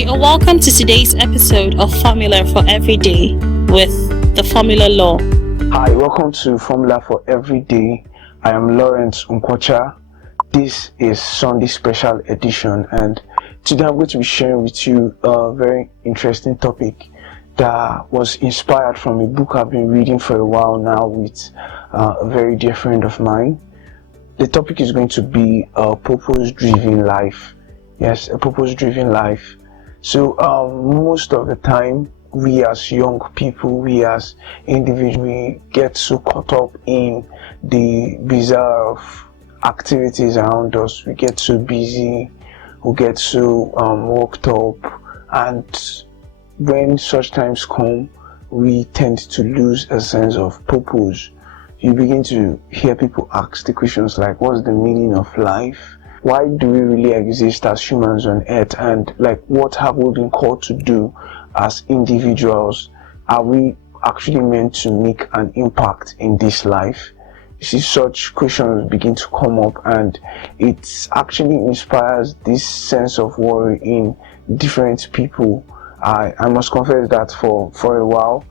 You are welcome to today's episode of Formula for Everyday with the Formula Law. Hi, welcome to Formula for Everyday. I am Lawrence Nkwocha. This is Sunday Special Edition, and today I'm going to be sharing with you a very interesting topic that was inspired from a book I've been reading for a while now with a very dear friend of mine. The topic is going to be a purpose-driven life. Yes, a purpose-driven life. So most of the time, we as young people, we as individuals, we get so caught up in the bizarre of activities around us. We get so busy, we get so worked up, and when such times come, we tend to lose a sense of purpose. You begin to hear people ask the questions like, what's the meaning of life? Why do we really exist as humans on earth? And like, what have we been called to do as individuals? Are we actually meant to make an impact in this life? You see, such questions begin to come up, and it actually inspires this sense of worry in different people. I must confess that for a while,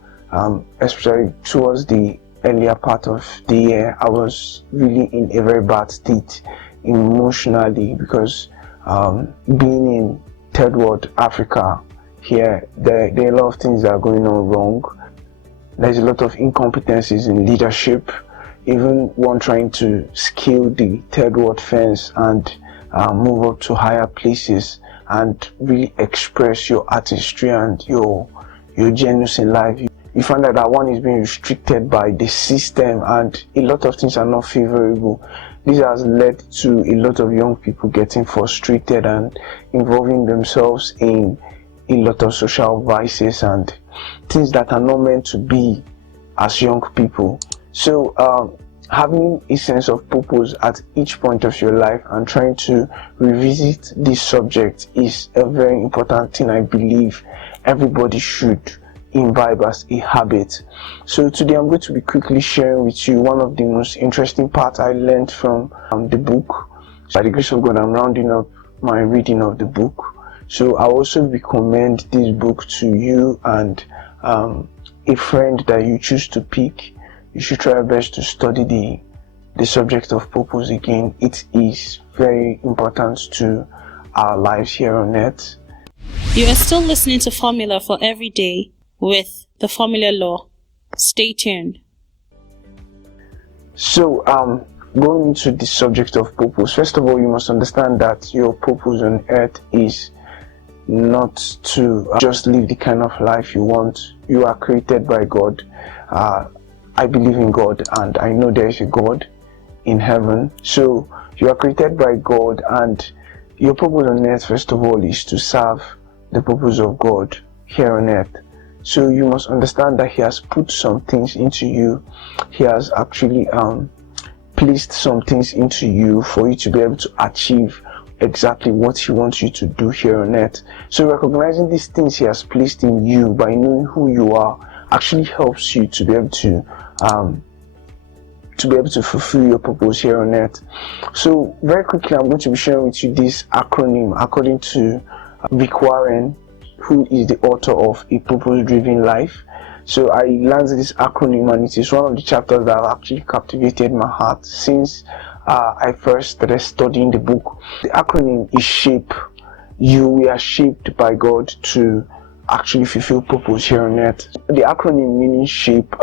especially towards the earlier part of the year, I was really in a very bad state emotionally, because being in third world Africa here, there are a lot of things that are going on wrong. There's a lot of incompetencies in leadership, even one trying to scale the third world fence and move up to higher places and really express your artistry and your genius in life. You find out that one is being restricted by the system, and a lot of things are not favorable. This has led to a lot of young people getting frustrated and involving themselves in a lot of social vices and things that are not meant to be as young people. So having a sense of purpose at each point of your life and trying to revisit this subject is a very important thing. I believe everybody should imbibe as a habit. So today I'm going to be quickly sharing with you one of the most interesting parts I learned from the book. By the grace of God, I'm rounding up my reading of the book. So I also recommend this book to you and a friend that you choose to pick. You should try your best to study the subject of purpose again. It is very important to our lives here on earth. You are still listening to Formula for Everyday with the Formula Law. Stay tuned. So going into the subject of purpose, first of all, you must understand that your purpose on earth is not to just live the kind of life you want. You are created by God. I believe in God, and I know there is a God in heaven. So you are created by God, and your purpose on earth, first of all, is to serve the purpose of God here on earth. So you must understand that He has put some things into you. He has actually placed some things into you for you to be able to achieve exactly what He wants you to do here on earth. So recognizing these things He has placed in you by knowing who you are actually helps you to be able to fulfill your purpose here on earth. So very quickly, I'm going to be sharing with you this acronym according to Rick Warren, who is the author of A Purpose-Driven Life. So I learned this acronym, and it is one of the chapters that have actually captivated my heart since I first started studying the book. The acronym is SHAPE. We are shaped by God to actually fulfill purpose here on earth. The acronym meaning SHAPE,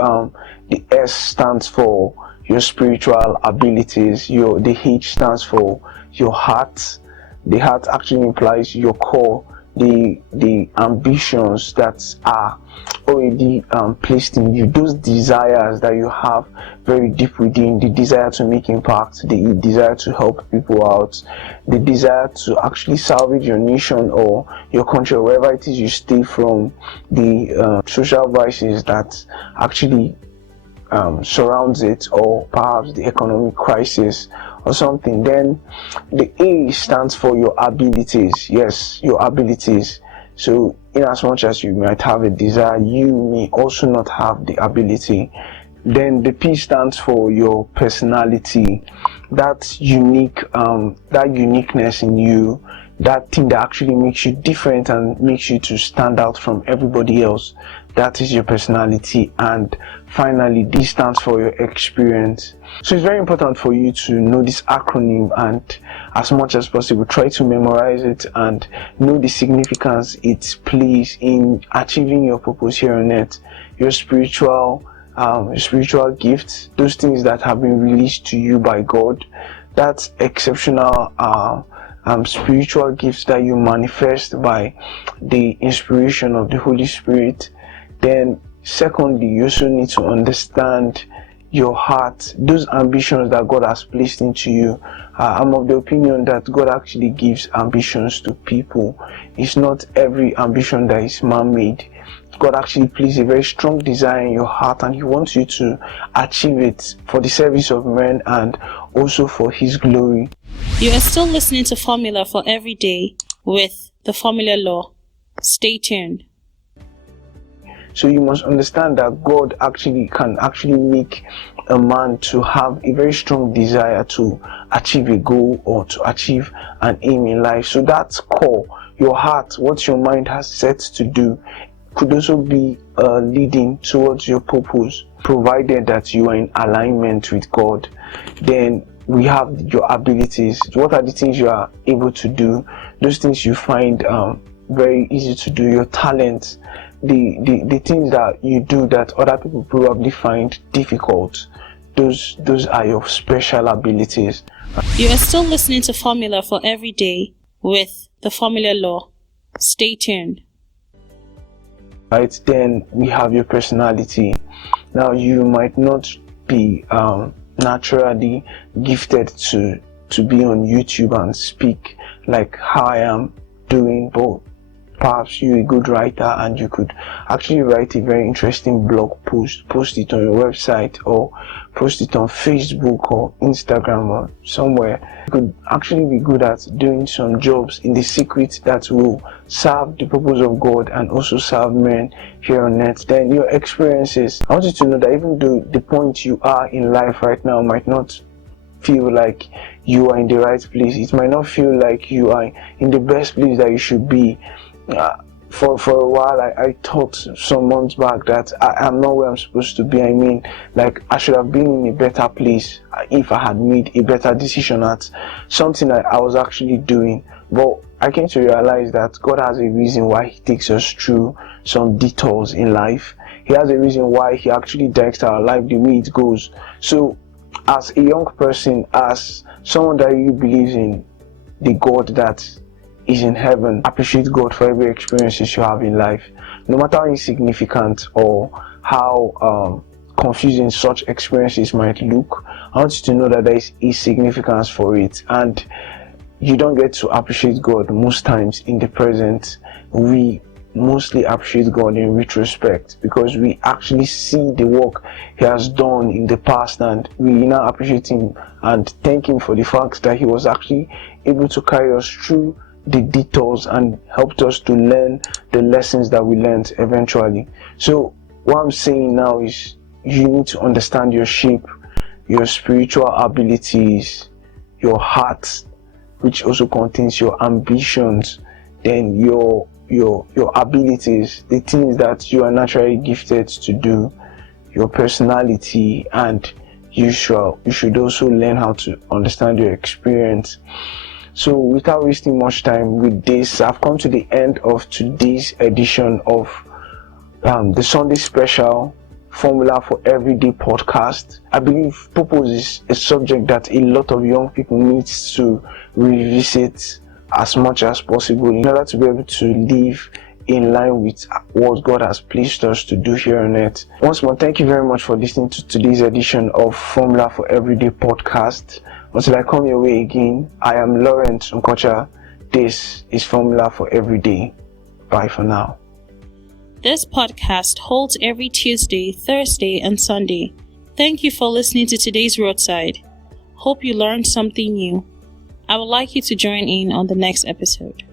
the S stands for your spiritual abilities. The H stands for your heart. The heart actually implies your core, the ambitions that are already placed in you, those desires that you have very deep within, the desire to make impact, the desire to help people out, the desire to actually salvage your nation or your country, or wherever it is you stay from, the social vices that actually surrounds it, or perhaps the economic crisis or something. Then the A stands for your abilities. Yes, your abilities. So in as much as you might have a desire, you may also not have the ability. Then the P stands for your personality. That uniqueness in you, that thing that actually makes you different and makes you to stand out from everybody else. That is your personality. And finally, D stands for your experience. So it's very important for you to know this acronym, and as much as possible try to memorize it and know the significance it plays in achieving your purpose here on earth. Your spiritual gifts, those things that have been released to you by God, that's exceptional spiritual gifts that you manifest by the inspiration of the Holy Spirit. Then secondly, you also need to understand your heart, those ambitions that God has placed into you. I'm of the opinion that God actually gives ambitions to people. It's not every ambition that is man-made. God actually places a very strong desire in your heart, and He wants you to achieve it for the service of men and also for His glory. You are still listening to Formula for Every Day with the Formula Law. Stay tuned. So you must understand that God can actually make a man to have a very strong desire to achieve a goal or to achieve an aim in life. So that's core. Your heart, what your mind has set to do, could also be leading towards your purpose, provided that you are in alignment with God. Then we have your abilities. What are the things you are able to do? Those things you find very easy to do. Your talents, the things that you do that other people probably find difficult. Those are your special abilities. You are still listening to Formula for Every Day with the Formula Law. Stay tuned. Right, then we have your personality. Now, you might not be naturally gifted to be on YouTube and speak like how I am doing, but perhaps you're a good writer and you could actually write a very interesting blog post it on your website, or post it on Facebook or Instagram or somewhere. You could actually be good at doing some jobs in the secret that will serve the purpose of God and also serve men here on earth. Then your experiences, I want you to know that even though the point you are in life right now might not feel like you are in the right place, it might not feel like you are in the best place that you should be. For a while I thought some months back that I'm not where I'm supposed to be. I mean, like, I should have been in a better place if I had made a better decision at something that I was actually doing. But I came to realize that God has a reason why He takes us through some detours in life. He has a reason why He actually directs our life the way it goes. So as a young person, as someone that really believes in the God that is in heaven, appreciate God for every experiences you have in life, no matter how insignificant or how confusing such experiences might look. I want you to know that there is a significance for it, and you don't get to appreciate God most times in the present. We mostly appreciate God in retrospect, because we actually see the work He has done in the past, and we now appreciate Him and thank Him for the fact that He was actually able to carry us through the detours and helped us to learn the lessons that we learned eventually. So what I'm saying now is, you need to understand your shape, your spiritual abilities, your heart, which also contains your ambitions, then your abilities, the things that you are naturally gifted to do, your personality, and you should also learn how to understand your experience. So without wasting much time with this, I've come to the end of today's edition of the Sunday special Formula for Everyday podcast. I believe purpose is a subject that a lot of young people need to revisit as much as possible in order to be able to live in line with what God has placed us to do here on earth. Once more, thank you very much for listening to today's edition of Formula for Everyday podcast. Until I come your way again, I am Lawrence Nkocha. This is Formula for Everyday. Bye for now. This podcast holds every Tuesday, Thursday, and Sunday. Thank you for listening to today's Roadside. Hope you learned something new. I would like you to join in on the next episode.